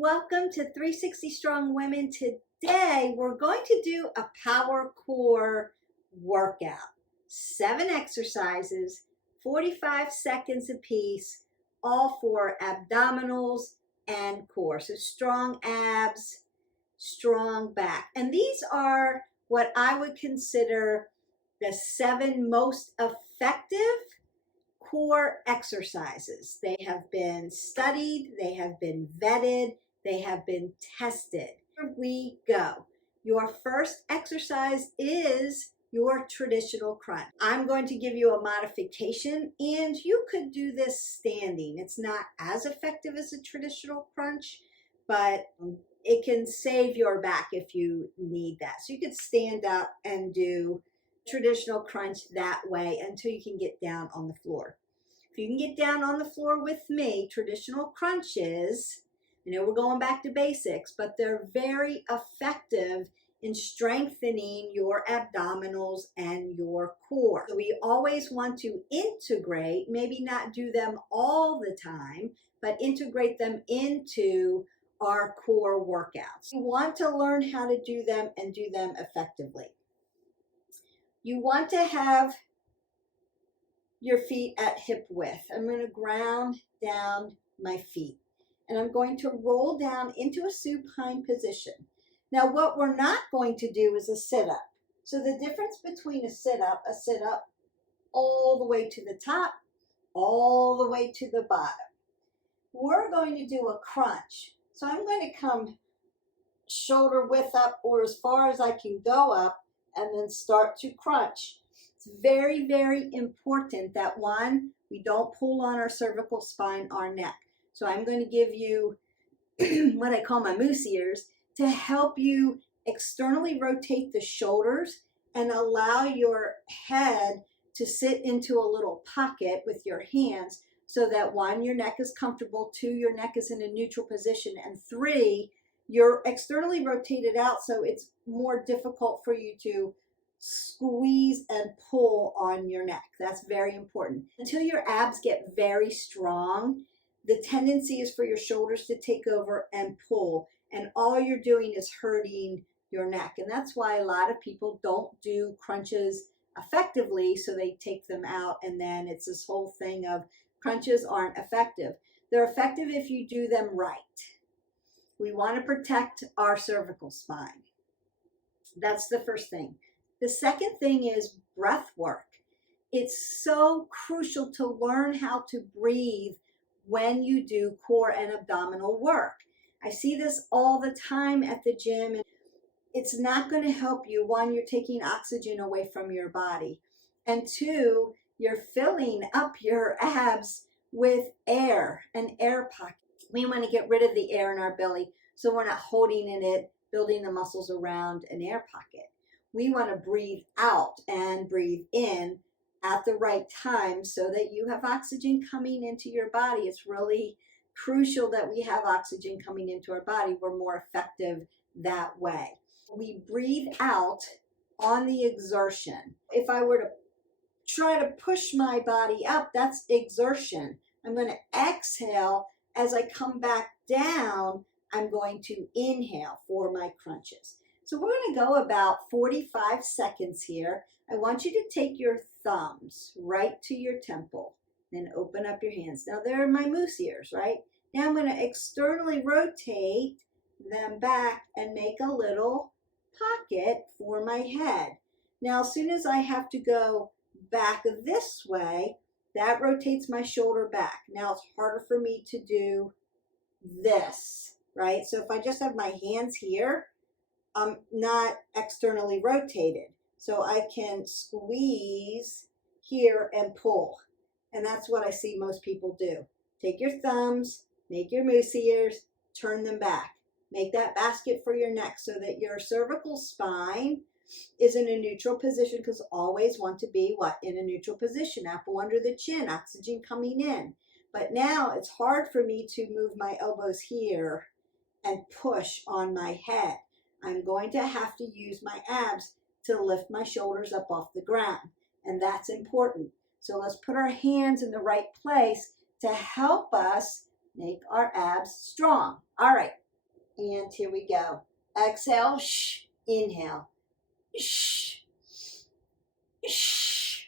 Welcome to 360 Strong Women. Today we're going to do a power core workout. 7 exercises, 45 seconds apiece, all for abdominals and core. So strong abs, strong back. And these are what I would consider the 7 most effective core exercises. They have been studied, they have been vetted, they have been tested. Here we go. Your first exercise is your traditional crunch. I'm going to give you a modification, and you could do this standing. It's not as effective as a traditional crunch, but it can save your back if you need that. So you could stand up and do traditional crunch that way until you can get down on the floor. If you can get down on the floor with me, traditional crunches, I know we're going back to basics, but they're very effective in strengthening your abdominals and your core. So we always want to integrate, maybe not do them all the time, but integrate them into our core workouts. You want to learn how to do them and do them effectively. You want to have your feet at hip width. I'm going to ground down my feet, and I'm going to roll down into a supine position. Now, what we're not going to do is a sit-up. So the difference between a sit-up all the way to the top, all the way to the bottom. We're going to do a crunch. So I'm going to come shoulder width up, or as far as I can go up, and then start to crunch. It's very, very important that we don't pull on our cervical spine, our neck. So I'm going to give you what I call my moose ears to help you externally rotate the shoulders and allow your head to sit into a little pocket with your hands so that 1, your neck is comfortable, 2, your neck is in a neutral position, and 3, you're externally rotated out, so it's more difficult for you to squeeze and pull on your neck. That's very important. Until your abs get very strong, the tendency is for your shoulders to take over and pull, and all you're doing is hurting your neck. And that's why a lot of people don't do crunches effectively, so they take them out, and then it's this whole thing of crunches aren't effective. They're effective if you do them right. We want to protect our cervical spine. That's the first thing. The second thing is breath work. It's so crucial to learn how to breathe when you do core and abdominal work. I see this all the time at the gym, and it's not going to help you. 1, you're taking oxygen away from your body, and 2, you're filling up your abs with air, an air pocket. We want to get rid of the air in our belly so we're not holding in it, building the muscles around an air pocket. We want to breathe out and breathe in at the right time so that you have oxygen coming into your body. It's really crucial that we have oxygen coming into our body. We're more effective that way. We breathe out on the exertion. If I were to try to push my body up, that's exertion. I'm going to exhale. As I come back down, I'm going to inhale for my crunches. So we're going to go about 45 seconds here. I want you to take your thumbs right to your temple, then open up your hands. Now there are my moose ears, right? Now I'm going to externally rotate them back and make a little pocket for my head. Now as soon as I have to go back this way, that rotates my shoulder back. Now it's harder for me to do this, right? So if I just have my hands here, I'm not externally rotated. So I can squeeze here and pull. And that's what I see most people do. Take your thumbs, make your moose ears, turn them back. Make that basket for your neck so that your cervical spine is in a neutral position, because always want to be what? In a neutral position. Apple under the chin, oxygen coming in. But now it's hard for me to move my elbows here and push on my head. I'm going to have to use my abs to lift my shoulders up off the ground. And that's important. So let's put our hands in the right place to help us make our abs strong. All right, And here we go. Exhale, shh, inhale. Shh, shh,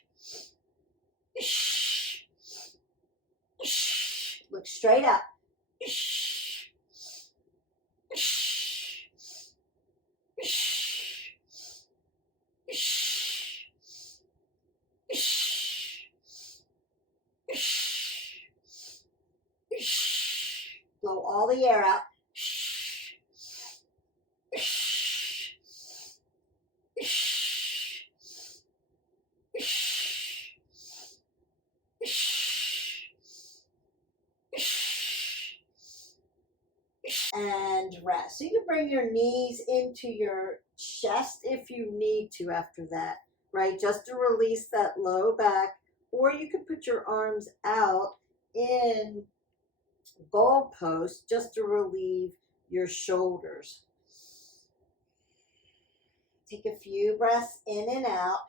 shh, shh. Look straight up. Shh, shh, shh, shh, shh. Blow all the air out. And rest. So you can bring your knees into your chest if you need to after that, right? Just to release that low back, or you can put your arms out in goalposts just to relieve your shoulders. Take a few breaths in and out,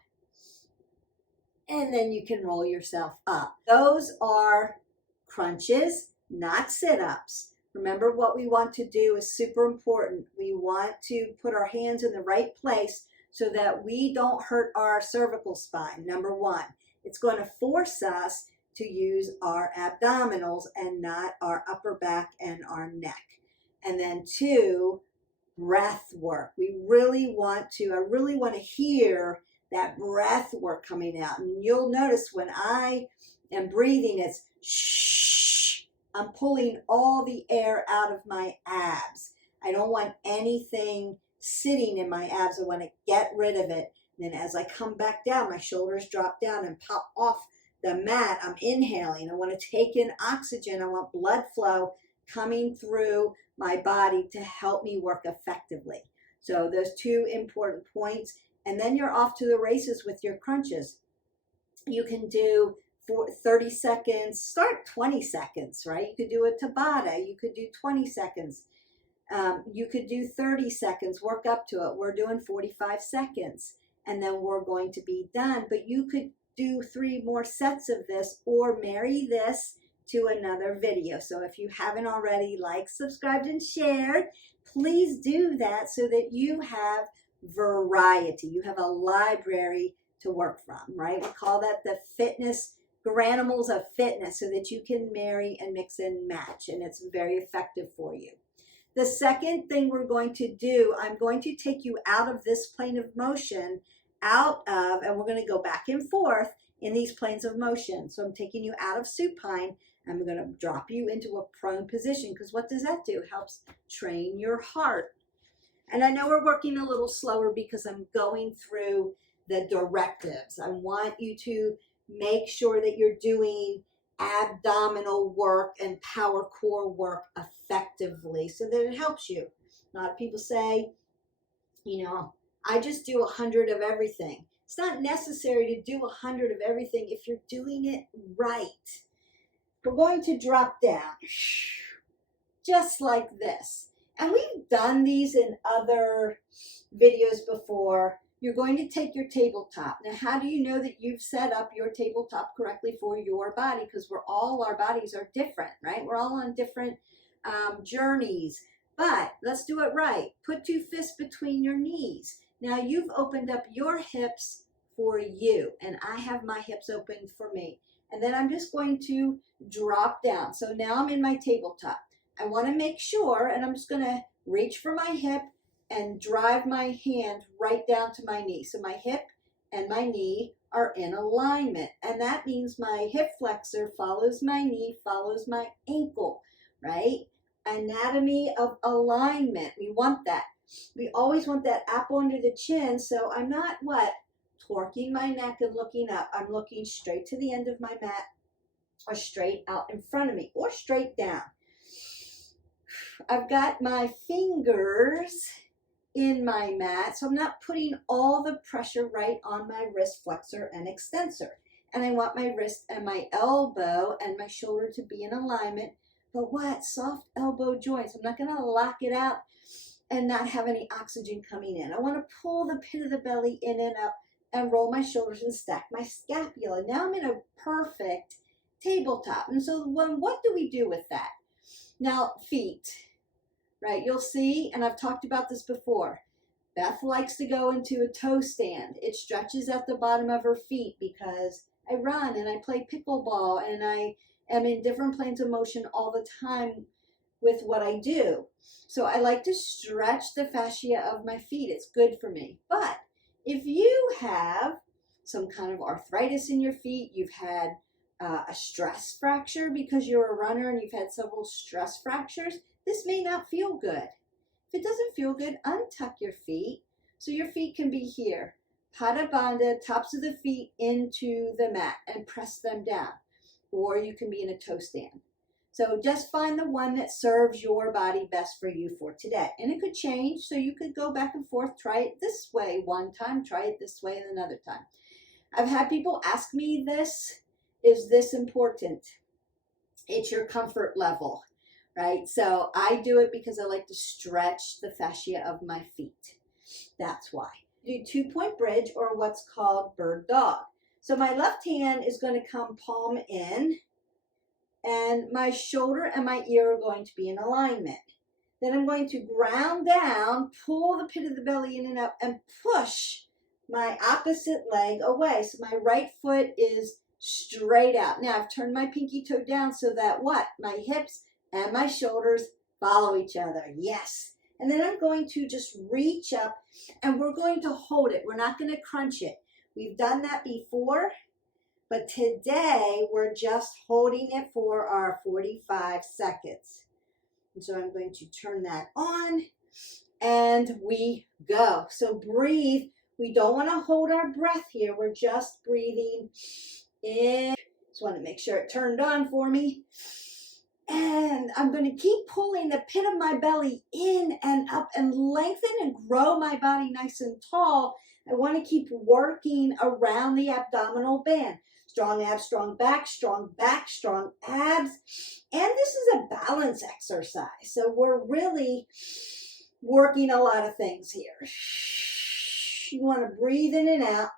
and then you can roll yourself up. Those are crunches, not sit-ups. Remember, what we want to do is super important. We want to put our hands in the right place so that we don't hurt our cervical spine. Number one, it's going to force us to use our abdominals and not our upper back and our neck. And then two, breath work. I really want to hear that breath work coming out. And you'll notice when I am breathing, it's shh. I'm pulling all the air out of my abs. I don't want anything sitting in my abs. I want to get rid of it. And then as I come back down, my shoulders drop down and pop off the mat. I'm inhaling. I want to take in oxygen. I want blood flow coming through my body to help me work effectively. So those two important points. And then you're off to the races with your crunches. You can do for 30 seconds, start 20 seconds, right? You could do a Tabata, you could do 20 seconds, you could do 30 seconds, work up to it. We're doing 45 seconds, and then we're going to be done. But you could do 3 more sets of this or marry this to another video. So if you haven't already liked, subscribed, and shared, please do that so that you have variety. You have a library to work from, right? We call that the fitness granimals of fitness, so that you can marry and mix and match, and it's very effective for you. The second thing we're going to do, I'm going to take you out of this plane of motion, and we're going to go back and forth in these planes of motion. So I'm taking you out of supine. I'm going to drop you into a prone position, because what does that do? It helps train your heart. And I know we're working a little slower because I'm going through the directives. I want you to make sure that you're doing abdominal work and power core work effectively so that it helps you. A lot of people say, I just do 100 of everything. It's not necessary to do 100 of everything if you're doing it right. We're going to drop down just like this. And we've done these in other videos before. You're going to take your tabletop. Now, how do you know that you've set up your tabletop correctly for your body? Because our bodies are different, right? We're all on different journeys. But let's do it right. Put 2 fists between your knees. Now, you've opened up your hips for you, and I have my hips open for me. And then I'm just going to drop down. So now I'm in my tabletop. I want to make sure, and I'm just going to reach for my hip and drive my hand right down to my knee. So my hip and my knee are in alignment. And that means my hip flexor follows my knee, follows my ankle, right? Anatomy of alignment. We want that. We always want that apple under the chin. So I'm not torquing my neck and looking up. I'm looking straight to the end of my mat, or straight out in front of me, or straight down. I've got my fingers in my mat, so I'm not putting all the pressure right on my wrist flexor and extensor. And I want my wrist and my elbow and my shoulder to be in alignment. But soft elbow joints. I'm not going to lock it out and not have any oxygen coming in. I want to pull the pit of the belly in and up and roll my shoulders and stack my scapula. Now I'm in a perfect tabletop. And so what do we do with that? Now, feet. right? You'll see, and I've talked about this before, Beth likes to go into a toe stand. It stretches out the bottom of her feet because I run and I play pickleball and I am in different planes of motion all the time with what I do. So I like to stretch the fascia of my feet. It's good for me. But if you have some kind of arthritis in your feet, you've had a stress fracture because you're a runner and you've had several stress fractures, this may not feel good. If it doesn't feel good, untuck your feet so your feet can be here. Pada bandha, tops of the feet into the mat and press them down. Or you can be in a toe stand. So just find the one that serves your body best for you for today. And it could change, so you could go back and forth, try it this way one time, try it this way another time. I've had people ask me this, is this important? It's your comfort level, right? So I do it because I like to stretch the fascia of my feet. That's why. Do 2-point bridge, or what's called bird dog. So my left hand is going to come palm in, and my shoulder and my ear are going to be in alignment. Then I'm going to ground down, pull the pit of the belly in and up, and push my opposite leg away. So my right foot is straight out. Now I've turned my pinky toe down so that what? My hips and my shoulders follow each other. Yes. And then I'm going to just reach up, and we're going to hold it. We're not going to crunch it. We've done that before, but today we're just holding it for our 45 seconds. And so I'm going to turn that on, and we go. So breathe. We don't want to hold our breath here. We're just breathing in. Just want to make sure it turned on for me. And I'm going to keep pulling the pit of my belly in and up and lengthen and grow my body nice and tall. I want to keep working around the abdominal band. Strong abs, strong back, strong abs. And this is a balance exercise. So we're really working a lot of things here. You want to breathe in and out.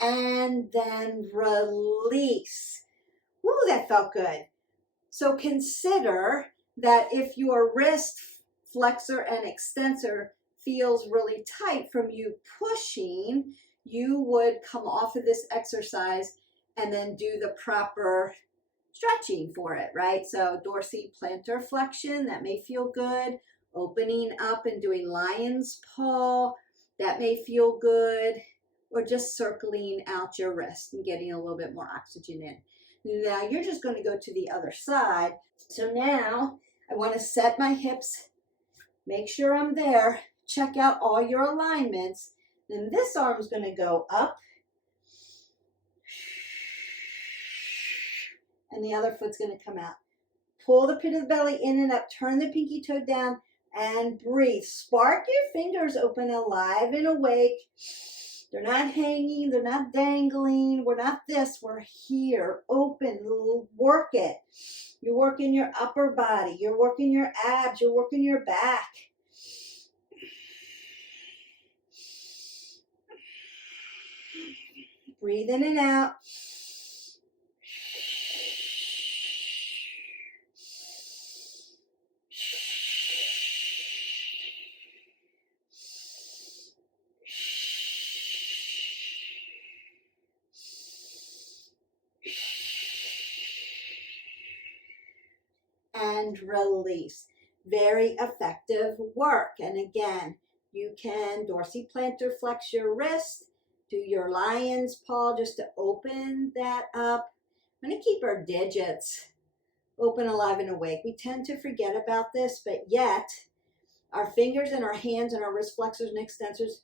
And then release. Ooh, that felt good. So consider that if your wrist flexor and extensor feels really tight from you pushing, you would come off of this exercise and then do the proper stretching for it, right? So dorsiplantar flexion, that may feel good. Opening up and doing lion's paw, that may feel good. Or just circling out your wrist and getting a little bit more oxygen in. Now you're just going to go to the other side. So now I want to set my hips, make sure I'm there, check out all your alignments. Then this arm's going to go up, and the other foot's going to come out. Pull the pit of the belly in and up, turn the pinky toe down, and breathe. Spark your fingers open, alive and awake. They're not hanging, they're not dangling, we're not this, we're here, open, work it. You're working your upper body, you're working your abs, you're working your back. Breathe in and out. And release. Very effective work. And again, you can dorsiplantar flex your wrist, do your lion's paw just to open that up. I'm going to keep our digits open, alive, and awake. We tend to forget about this, but yet our fingers and our hands and our wrist flexors and extensors,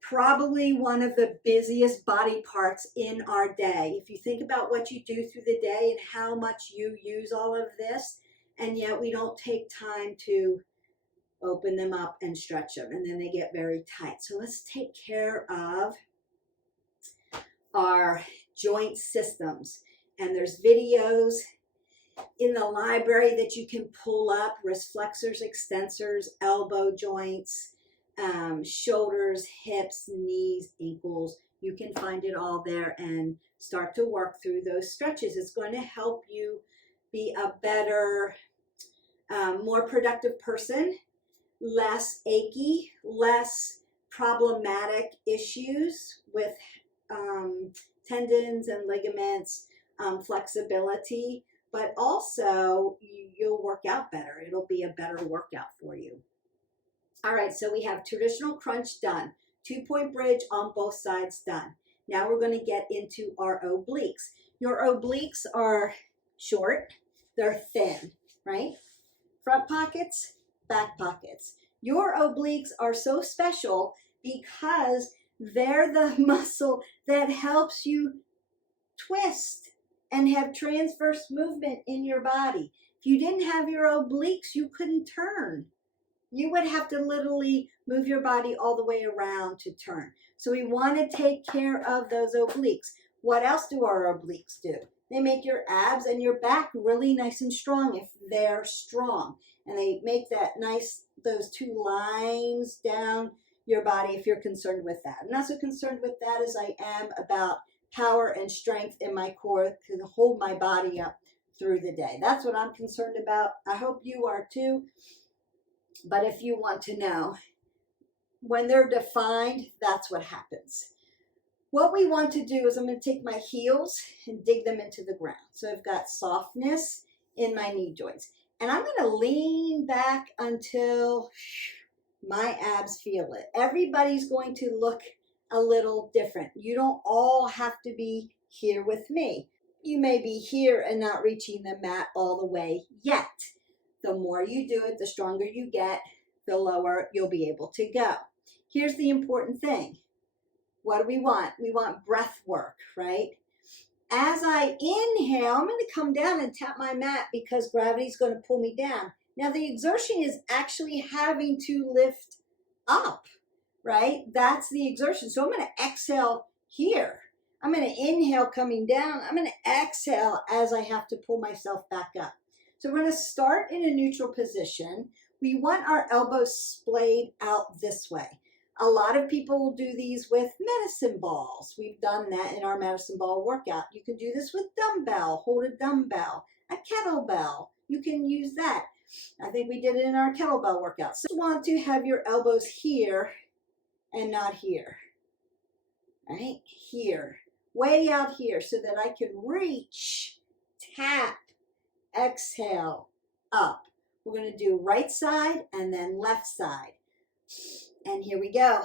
probably one of the busiest body parts in our day. If you think about what you do through the day and how much you use all of this, and yet we don't take time to open them up and stretch them, and then they get very tight. So let's take care of our joint systems. And there's videos in the library that you can pull up, wrist flexors, extensors, elbow joints. shoulders, hips, knees, ankles. You can find it all there and start to work through those stretches. It's going to help you be a better, more productive person, less achy, less problematic issues with tendons and ligaments, flexibility, but also you'll work out better. It'll be a better workout for you. All right, so we have traditional crunch done, 2-point bridge on both sides done. Now we're going to get into our obliques. Your obliques are short, they're thin, right? Front pockets, back pockets. Your obliques are so special because they're the muscle that helps you twist and have transverse movement in your body. If you didn't have your obliques, you couldn't turn. You would have to literally move your body all the way around to turn. So we want to take care of those obliques. What else do our obliques do? They make your abs and your back really nice and strong if they're strong. And they make that nice, those 2 lines down your body if you're concerned with that. I'm not so concerned with that as I am about power and strength in my core to hold my body up through the day. That's what I'm concerned about. I hope you are too. But if you want to know, when they're defined, that's what happens. What we want to do is I'm going to take my heels and dig them into the ground. So I've got softness in my knee joints. And I'm going to lean back until my abs feel it. Everybody's going to look a little different. You don't all have to be here with me. You may be here and not reaching the mat all the way yet. The more you do it, the stronger you get, the lower you'll be able to go. Here's the important thing. What do we want? We want breath work, right? As I inhale, I'm going to come down and tap my mat because gravity's going to pull me down. Now the exertion is actually having to lift up, right? That's the exertion. So I'm going to exhale here. I'm going to inhale coming down. I'm going to exhale as I have to pull myself back up. So we're going to start in a neutral position. We want our elbows splayed out this way. A lot of people will do these with medicine balls. We've done that in our medicine ball workout. You can do this with dumbbell, hold a dumbbell, a kettlebell. You can use that. I think we did it in our kettlebell workout. So you want to have your elbows here and not here, right? Here, way out here so that I can reach, tap, exhale, up. We're going to do right side and then left side. And here we go.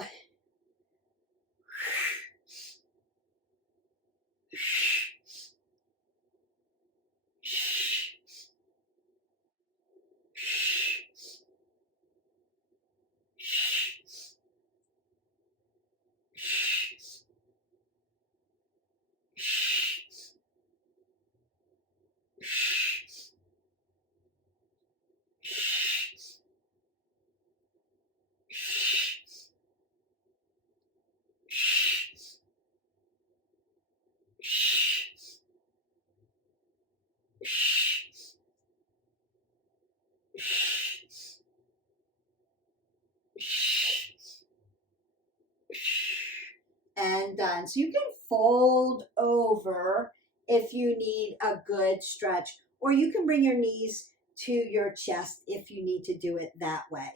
And done. So you can fold over if you need a good stretch, or you can bring your knees to your chest if you need to do it that way.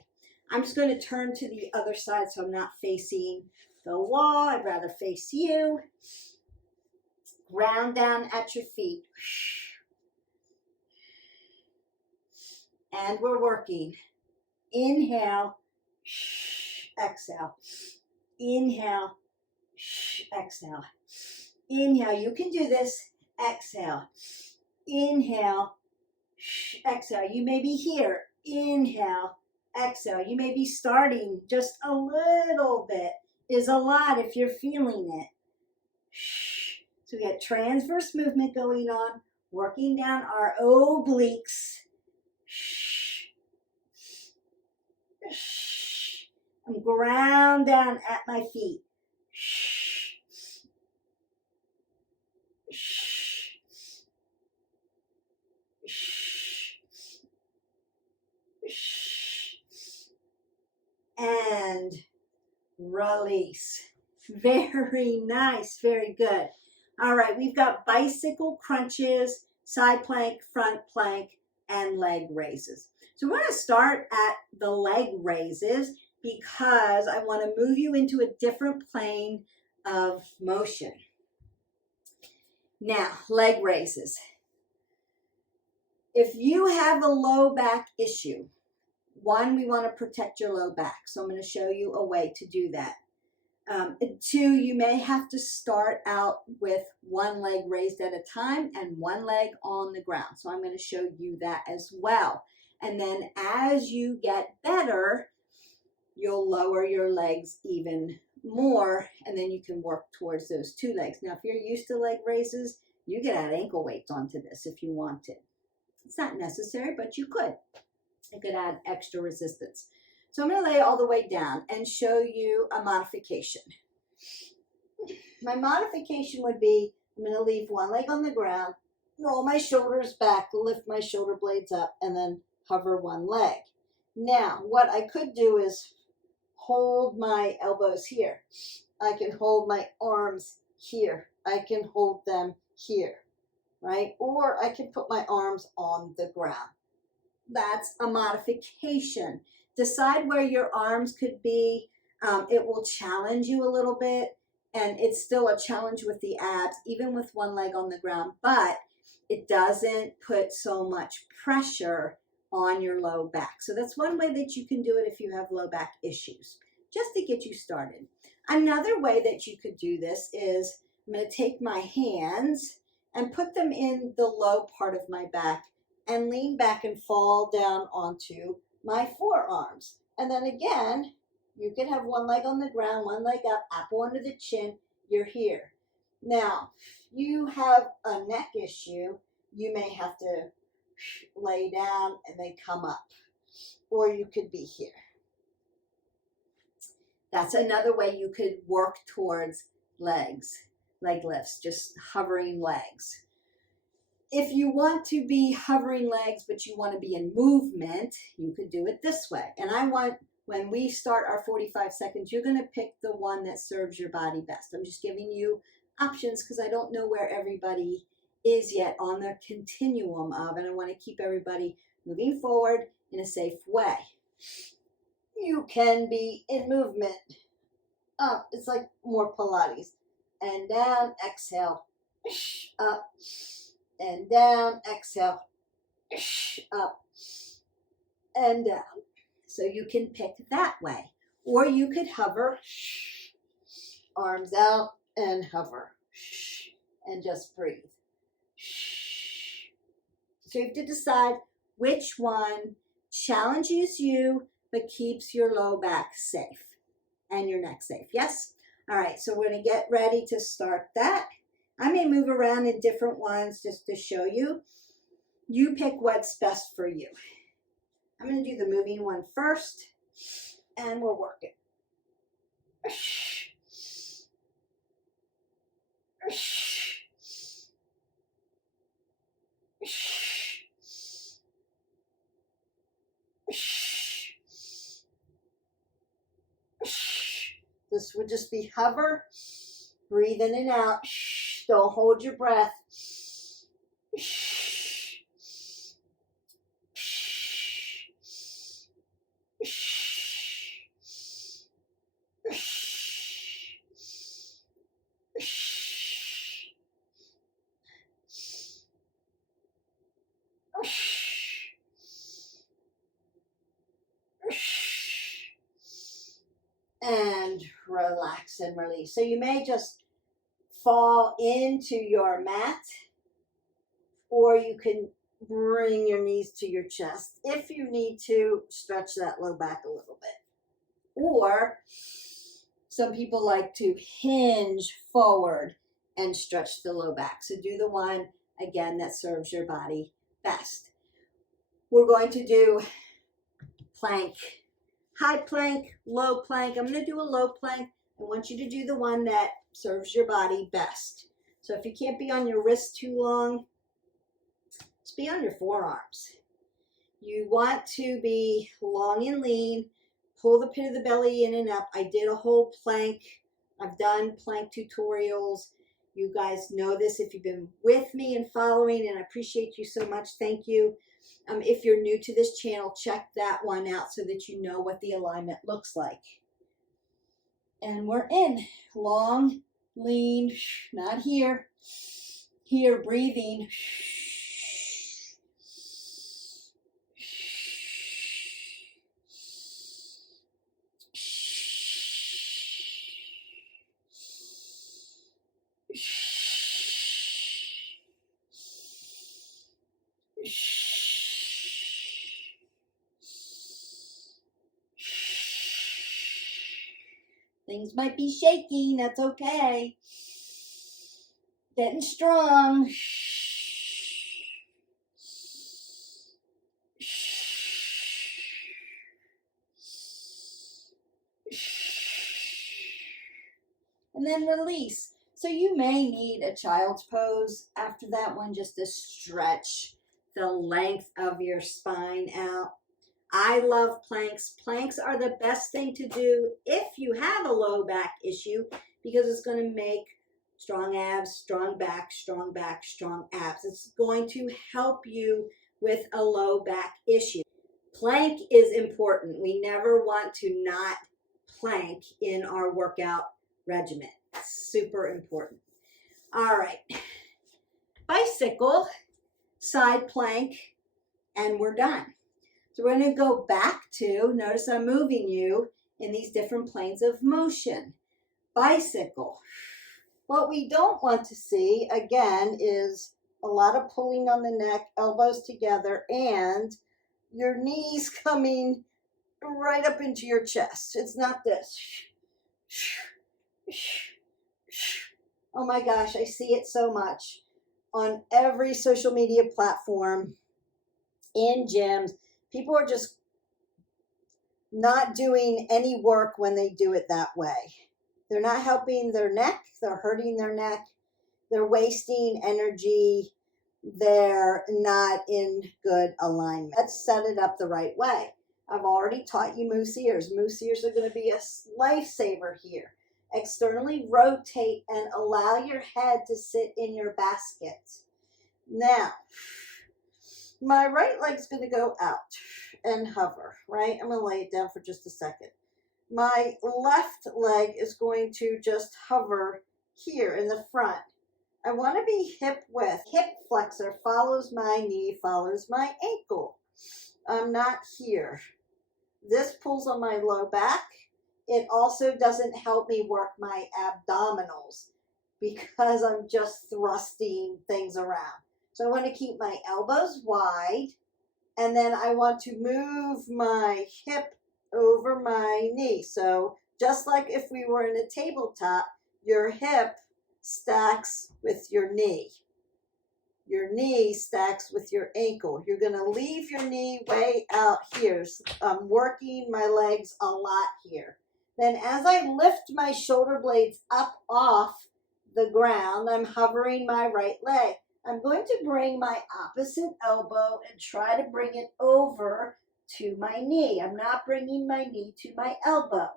I'm just going to turn to the other side so I'm not facing the wall. I'd rather face you. Ground down at your feet. And we're working. Inhale, exhale. Inhale, exhale. Inhale, you can do this. Exhale. Inhale, exhale. You may be here. Inhale, exhale. You may be starting just a little bit. Is a lot if you're feeling it. So we got transverse movement going on, working down our obliques. I'm ground down at my feet. and release. Very nice, very good. All right, we've got bicycle crunches, side plank, front plank, and leg raises. So we're going to start at the leg raises because I want to move you into a different plane of motion. Now, leg raises. If you have a low back issue, one, we want to protect your low back. So I'm going to show you a way to do that. Two, you may have to start out with one leg raised at a time and one leg on the ground. So I'm going to show you that as well. And then as you get better, you'll lower your legs even more, and then you can work towards those two legs. Now, if you're used to leg raises, you could add ankle weights onto this if you wanted. It's not necessary, but you could. You could add extra resistance. So I'm going to lay all the way down and show you a modification. My modification would be, I'm going to leave one leg on the ground, roll my shoulders back, lift my shoulder blades up, and then hover one leg. Now, what I could do is hold my elbows here. I can hold my arms here. I can hold them here, right? Or I can put my arms on the ground. That's a modification. Decide where your arms could be. It will challenge you a little bit, and it's still a challenge with the abs, even with one leg on the ground, but it doesn't put so much pressure on your low back. So that's one way that you can do it if you have low back issues, just to get you started. Another way that you could do this is, I'm going to take my hands and put them in the low part of my back and lean back and fall down onto my forearms. And then again, you can have one leg on the ground, one leg up, apple under the chin, you're here. Now, you have a neck issue, you may have to lay down and then come up, or you could be here. That's another way you could work towards leg lifts, just hovering legs. If you want to be hovering legs, but you want to be in movement, you could do it this way. And when we start our 45 seconds, you're going to pick the one that serves your body best. I'm just giving you options because I don't know where everybody is yet on the continuum of, and I want to keep everybody moving forward in a safe way. You can be in movement. Up, it's like more Pilates. And down, exhale, up, and down, exhale, up, and down. So you can pick that way. Or you could hover, arms out, and hover, and just breathe. So you have to decide which one challenges you but keeps your low back safe and your neck safe. Yes? All right, so we're going to get ready to start that. I may move around in different ones just to show you. You pick what's best for you. I'm going to do the moving one first, and we'll work it. This would just be hover, breathe in and out. Don't hold your breath. And relax and release. So you may just fall into your mat, or you can bring your knees to your chest if you need to stretch that low back a little bit. Or some people like to hinge forward and stretch the low back. So do the one, again, that serves your body best. We're going to do plank. High plank, low plank. I'm going to do a low plank. I want you to do the one that serves your body best. So if you can't be on your wrist too long, just be on your forearms. You want to be long and lean, pull the pit of the belly in and up. I did a whole plank. I've done plank tutorials. You guys know this if you've been with me and following, and I appreciate you so much. Thank you. If you're new to this channel, check that one out so that you know what the alignment looks like. And we're in. Long, lean, not here. Here, breathing. Things might be shaking, that's okay. Getting strong. And then release. So you may need a child's pose after that one, just to stretch the length of your spine out. I love planks. Planks are the best thing to do if you have a low back issue, because it's going to make strong abs, strong back, strong back, strong abs. It's going to help you with a low back issue. Plank is important. We never want to not plank in our workout regimen. It's super important. All right. Bicycle, side plank, and we're done. So we're going to go back to, notice I'm moving you in these different planes of motion. Bicycle. What we don't want to see, again, is a lot of pulling on the neck, elbows together, and your knees coming right up into your chest. It's not this. Oh my gosh, I see it so much on every social media platform, in gyms. People are just not doing any work when they do it that way. They're not helping their neck. They're hurting their neck. They're wasting energy. They're not in good alignment. Let's set it up the right way. I've already taught you moose ears. Moose ears are going to be a lifesaver here. Externally rotate and allow your head to sit in your basket. Now, my right leg's going to go out and hover, right? I'm going to lay it down for just a second. My left leg is going to just hover here in the front. I want to be hip width. Hip flexor follows my knee, follows my ankle. I'm not here. This pulls on my low back. It also doesn't help me work my abdominals because I'm just thrusting things around. So I want to keep my elbows wide, and then I want to move my hip over my knee. So just like if we were in a tabletop, your hip stacks with your knee. Your knee stacks with your ankle. You're going to leave your knee way out here. So I'm working my legs a lot here. Then as I lift my shoulder blades up off the ground, I'm hovering my right leg. I'm going to bring my opposite elbow and try to bring it over to my knee. I'm not bringing my knee to my elbow.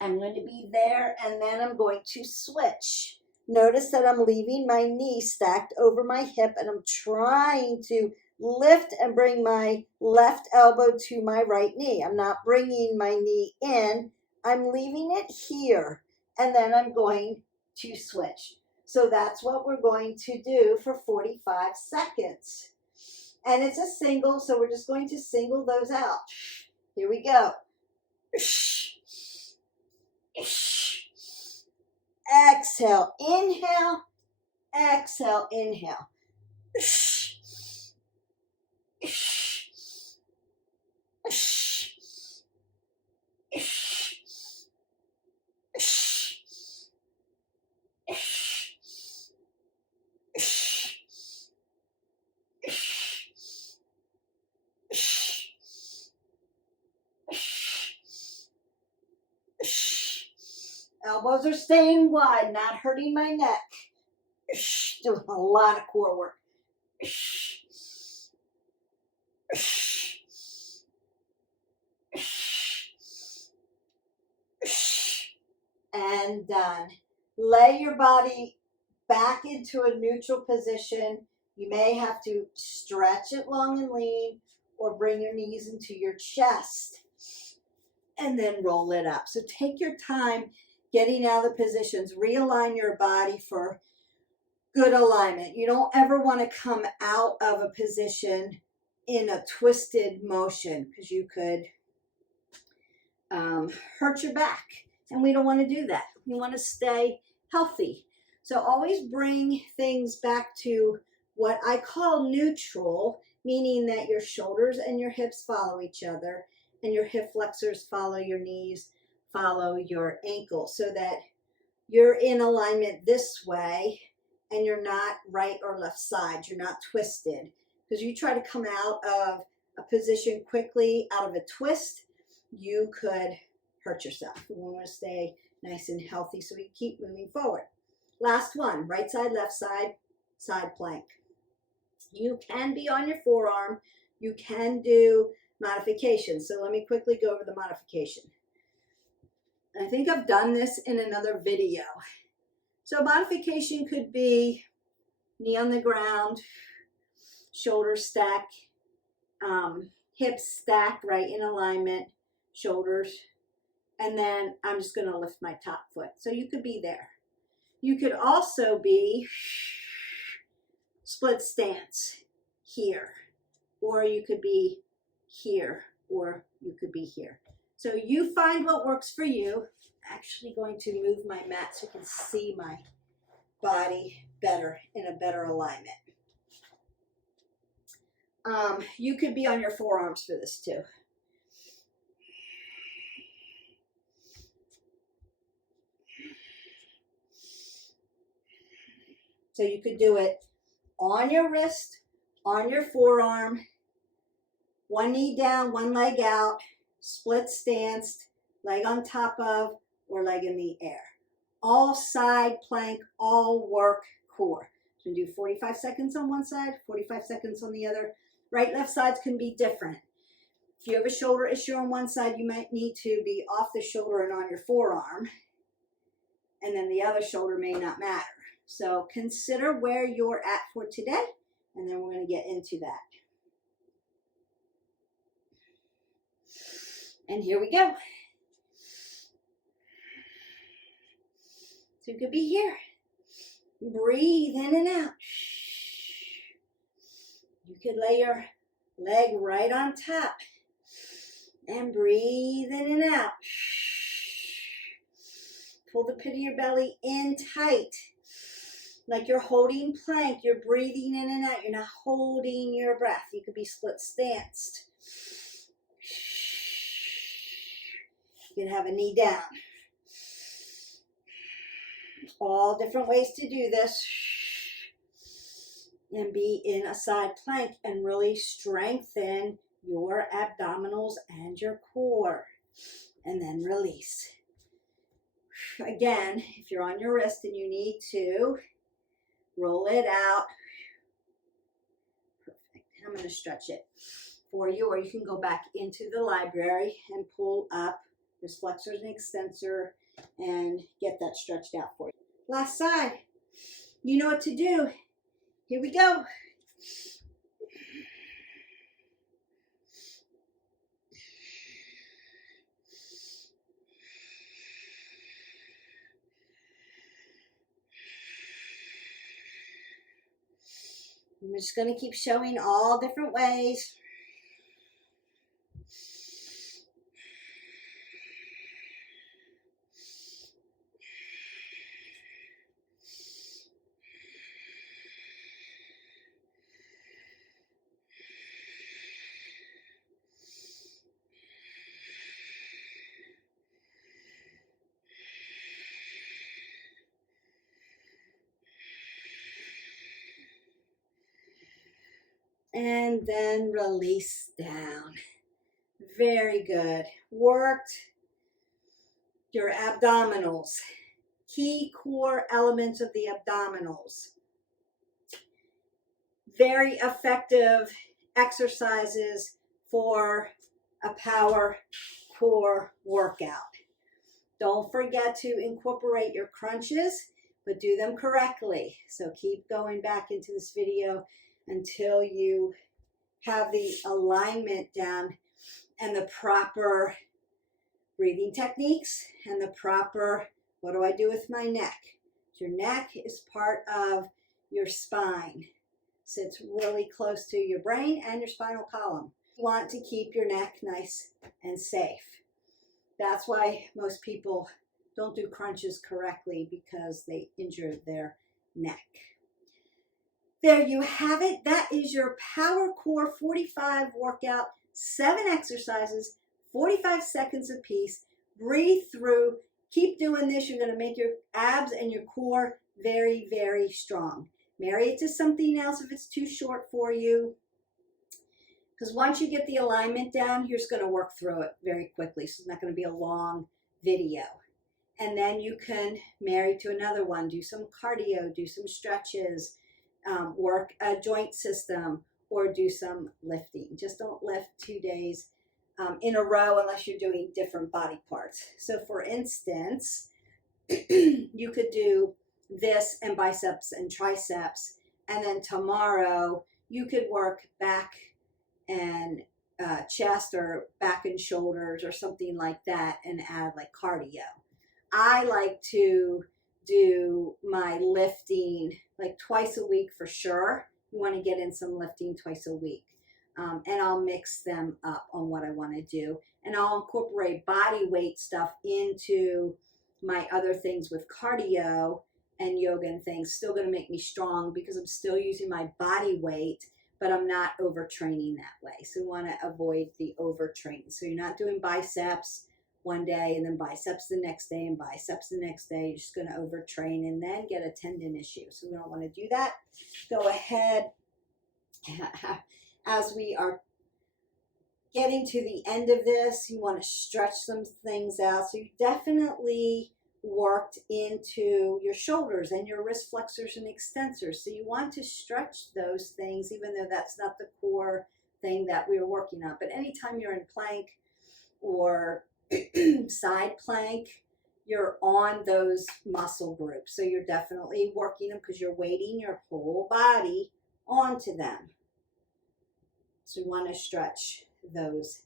I'm going to be there, and then I'm going to switch. Notice that I'm leaving my knee stacked over my hip, and I'm trying to lift and bring my left elbow to my right knee. I'm not bringing my knee in. I'm leaving it here, and then I'm going to switch. So that's what we're going to do for 45 seconds. And it's a single, so we're just going to single those out. Here we go. Exhale, inhale, exhale, inhale. Elbows are staying wide, not hurting my neck. Doing a lot of core work. and done. Lay your body back into a neutral position. You may have to stretch it long and lean or bring your knees into your chest and then roll it up. So take your time getting out of the positions. Realign your body for good alignment. You don't ever want to come out of a position in a twisted motion because you could hurt your back. And we don't want to do that. We want to stay healthy. So always bring things back to what I call neutral, meaning that your shoulders and your hips follow each other and your hip flexors follow your knees, follow your ankles, so that you're in alignment this way and you're not right or left side. You're not twisted. Because you try to come out of a position quickly, out of a twist, you could hurt yourself. We want to stay nice and healthy so we keep moving forward. Last one, right side, left side, side plank. You can be on your forearm. You can do modifications. So let me quickly go over the modification. I think I've done this in another video. So modification could be knee on the ground, shoulders stack, hips stack right in alignment, shoulders, and then I'm just going to lift my top foot. So you could be there. You could also be split stance here, or you could be here, or you could be here. So you find what works for you. I'm actually going to move my mat so you can see my body better, in a better alignment. You could be on your forearms for this too. So you could do it on your wrist, on your forearm, one knee down, one leg out, split stance, leg on top of, or leg in the air. All side plank, all work core. So you do 45 seconds on one side, 45 seconds on the other. Right, left sides can be different. If you have a shoulder issue on one side, you might need to be off the shoulder and on your forearm. And then the other shoulder may not matter. So consider where you're at for today, and then we're going to get into that. And here we go. So you could be here. Breathe in and out. You could lay your leg right on top and breathe in and out. Pull the pit of your belly in tight. Like you're holding plank, you're breathing in and out. You're not holding your breath. You could be split stanced. You can have a knee down. All different ways to do this. And be in a side plank and really strengthen your abdominals and your core. And then release. Again, if you're on your wrist and you need to, roll it out. Perfect. I'm going to stretch it for you, or you can go back into the library and pull up this flexors and extensor and get that stretched out for you. Last side. You know what to do. Here we go. I'm just going to keep showing all different ways. And then release down. Very good. Worked your abdominals. Key core elements of the abdominals. Very effective exercises for a power core workout. Don't forget to incorporate your crunches, but do them correctly. So keep going back into this video until you have the alignment down and the proper breathing techniques and the proper, what do I do with my neck? Your neck is part of your spine. Sits really close to your brain and your spinal column. You want to keep your neck nice and safe. That's why most people don't do crunches correctly, because they injure their neck. There you have it. That is your Power Core 45 workout. 7 exercises, 45 seconds apiece. Breathe through. Keep doing this. You're going to make your abs and your core very, very strong. Marry it to something else if it's too short for you. Because once you get the alignment down, you're just going to work through it very quickly. So it's not going to be a long video. And then you can marry to another one. Do some cardio, do some stretches, work a joint system, or do some lifting. Just don't lift 2 days in a row unless you're doing different body parts. So for instance, you could do this and biceps and triceps, and then tomorrow you could work back and chest, or back and shoulders, or something like that, and add like cardio. I like to do my lifting like twice a week for sure. You want to get in some lifting twice a week. And I'll mix them up on what I want to do. And I'll incorporate body weight stuff into my other things with cardio and yoga and things. Still going to make me strong because I'm still using my body weight, but I'm not overtraining that way. So we want to avoid the overtraining. So you're not doing biceps one day and then biceps the next day and biceps the next day. You're just going to overtrain and then get a tendon issue. So we don't want to do that. Go ahead. As we are getting to the end of this, you want to stretch some things out. So you definitely worked into your shoulders and your wrist flexors and extensors. So you want to stretch those things, even though that's not the core thing that we were working on. But anytime you're in plank or side plank, you're on those muscle groups. So you're definitely working them because you're weighting your whole body onto them. So we want to stretch those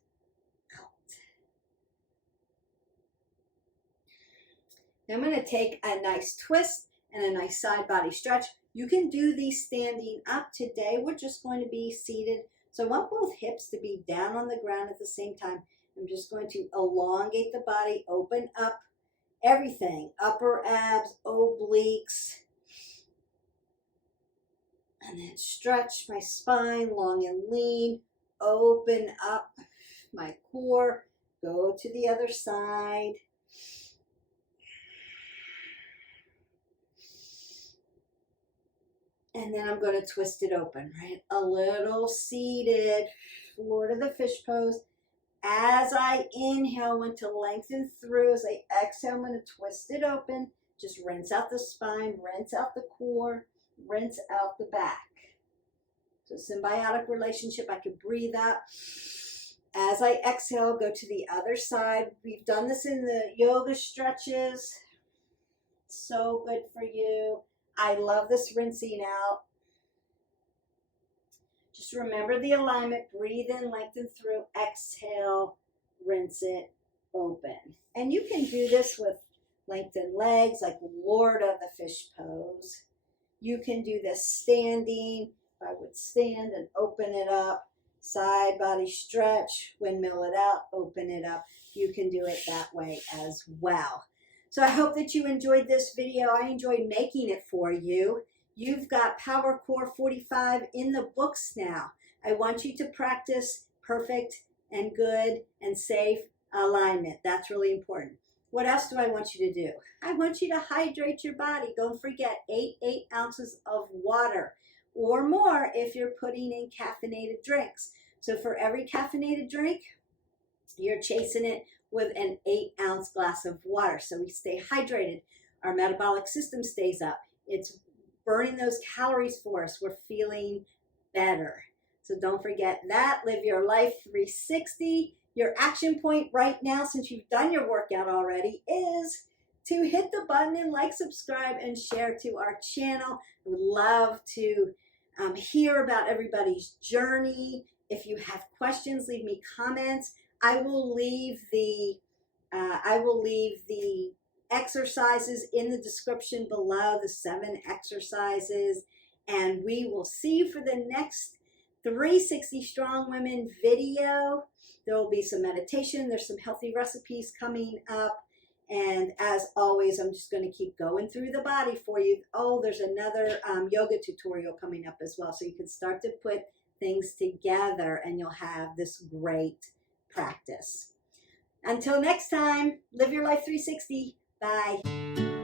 out. Now I'm going to take a nice twist and a nice side body stretch. You can do these standing up. Today we're just going to be seated. So I want both hips to be down on the ground at the same time. I'm just going to elongate the body, open up everything, upper abs, obliques, and then stretch my spine long and lean, open up my core, go to the other side. And then I'm going to twist it open, right? A little seated, floor to the fish pose. As I inhale, I want to lengthen through. As I exhale, I'm going to twist it open. Just rinse out the spine, rinse out the core, rinse out the back. So symbiotic relationship. I can breathe out. As I exhale, go to the other side. We've done this in the yoga stretches. So good for you. I love this rinsing out. Just remember the alignment. Breathe in, lengthen through, exhale, rinse it, open. And you can do this with lengthened legs, like Lord of the Fish pose. You can do this standing. I would stand and open it up. Side body stretch, windmill it out, open it up. You can do it that way as well. So I hope that you enjoyed this video. I enjoyed making it for you. You've got Power Core 45 in the books now. I want you to practice perfect and good and safe alignment. That's really important. What else do I want you to do? I want you to hydrate your body. Don't forget 8 ounces of water or more if you're putting in caffeinated drinks. So for every caffeinated drink, you're chasing it with an 8-ounce glass of water. So we stay hydrated. Our metabolic system stays up. It's burning those calories for us. We're feeling better. So don't forget that. Live your life 360. Your action point right now, since you've done your workout already, is to hit the button and like, subscribe, and share to our channel. I would love to hear about everybody's journey. If you have questions, leave me comments. I will leave the exercises in the description below, the 7 exercises, and we will see you for the next 360 Strong Women video. There will be some meditation. There's some healthy recipes coming up. And as always, I'm just going to keep going through the body for you. Oh, there's another yoga tutorial coming up as well. So you can start to put things together and you'll have this great practice. Until next time, live your life 360. Bye.